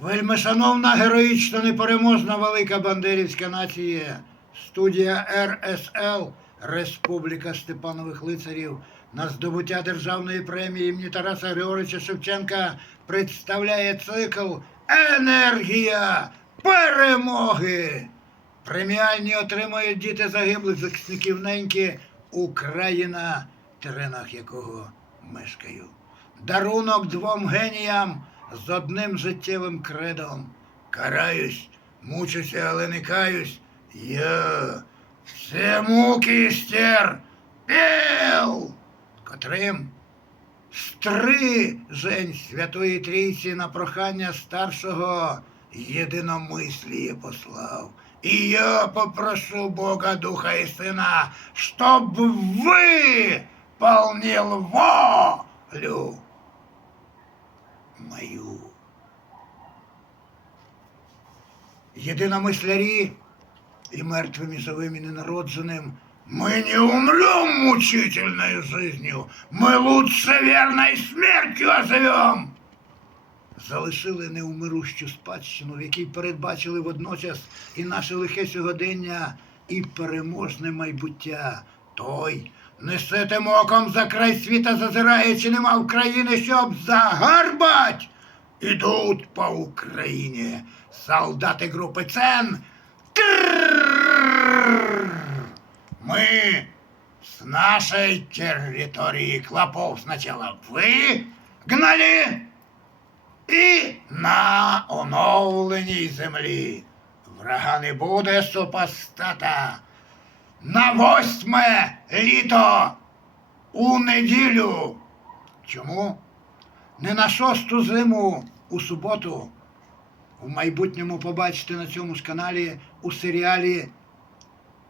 Вельми шановна, героїчно непереможна велика бандерівська нація, студія РСЛ Республіка Степанових Лицарів на здобуття державної премії імені Тараса Григоровича Шевченка представляє цикл Енергія перемоги. Преміальні отримують діти загиблих захисників неньки Україна, теренах якого мешкаю. Дарунок двом геніям з одним життєвим кредом. Караюсь, мучуся, але не каюсь. Я все муки стер пел, котрим стрижень Святої Трійці на прохання старшого єдиномисліє послав. І я попрошу Бога Духа і Сина, щоб ви полнил волю мою. Єдиномислярі и мертвым и живым и ненародженным мы не умрем мучительной жизнью, мы лучше верной смертью оживем. Залишили неумирущу спадщину, в якій передбачили водночас і наше лихе сьогодення, і переможне майбуття. Той неситим оком за край світа зазирає, чи нема в країни, щоб загарбать. Ідуть по Україні солдати групи Цен. Мы с нашей территории клопов сначала вигнали і на оновленій землі. Врага не буде супостата. На восьме літо у неділю. Чому? Не на шосту зиму у суботу. У майбутньому побачите на цьому ж каналі у серіалі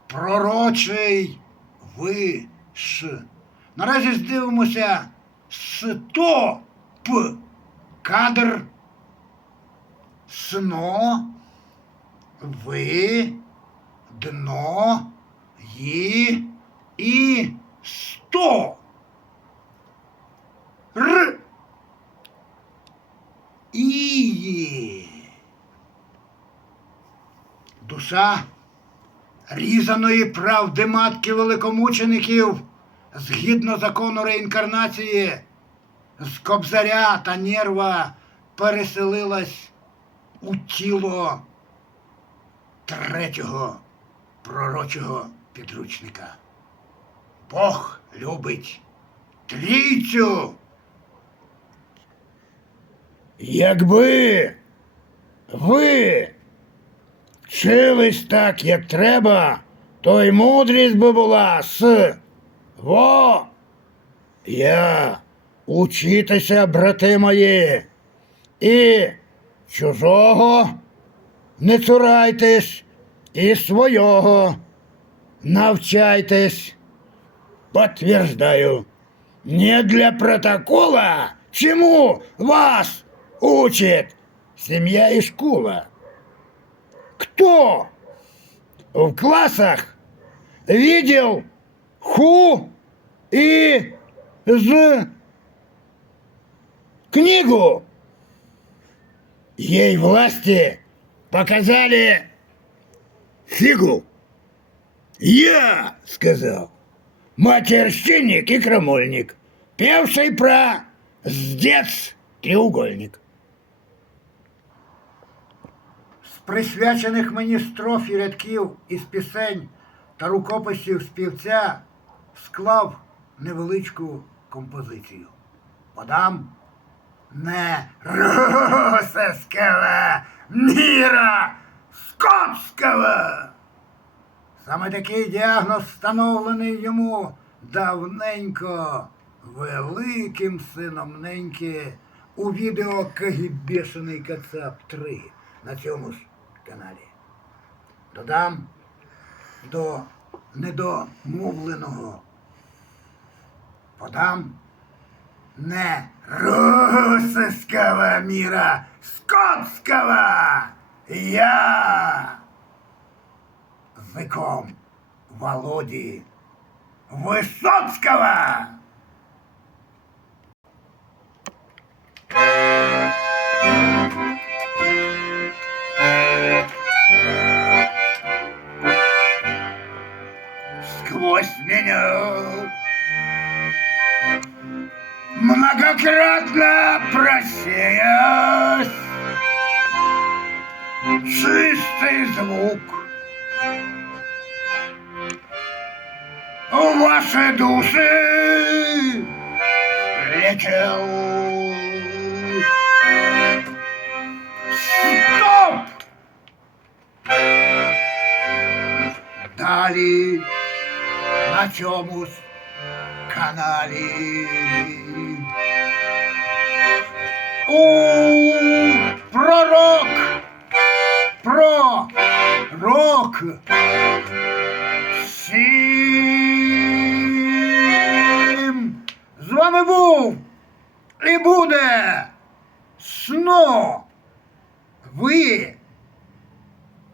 Пророчий виш. Наразі здивимося стоп кадр сно ви дно ї і сто. Р. Ії душа різаної правди матки великомучеників згідно закону реінкарнації з кобзаря та нерва переселилась у тіло третього пророчого підручника. Бог любить трійцю. Якби ви вчились так, як треба, то й мудрість би була з во. Я учітеся, брати мої, і чужого не цурайтесь, і свого навчайтесь. Подтверждаю, не для протокола, чему вас учит семья и школа. Кто в классах видел ху и з книгу? Ей власти показали фигу. Я сказал, матерщинник и крамольник, певший про «Сдец треугольник». З присвячених мені строф і рядків із пісень та рукописів співця склав невеличку композицію. Подам не русского міра скотського. Саме такий діагноз встановлений йому давненько великим сином неньки у відео Кагібешений Кацап 3 на цьому ж каналі. Додам до недомовленого. Подам не русского мира, скотского я Шашлыком Володи Высоцкого! Сквозь меня многократно просеясь чистый звук в ваши души летел. Стоп! Далі на чомусь каналі. У був і буде сно. Ви.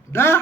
Да?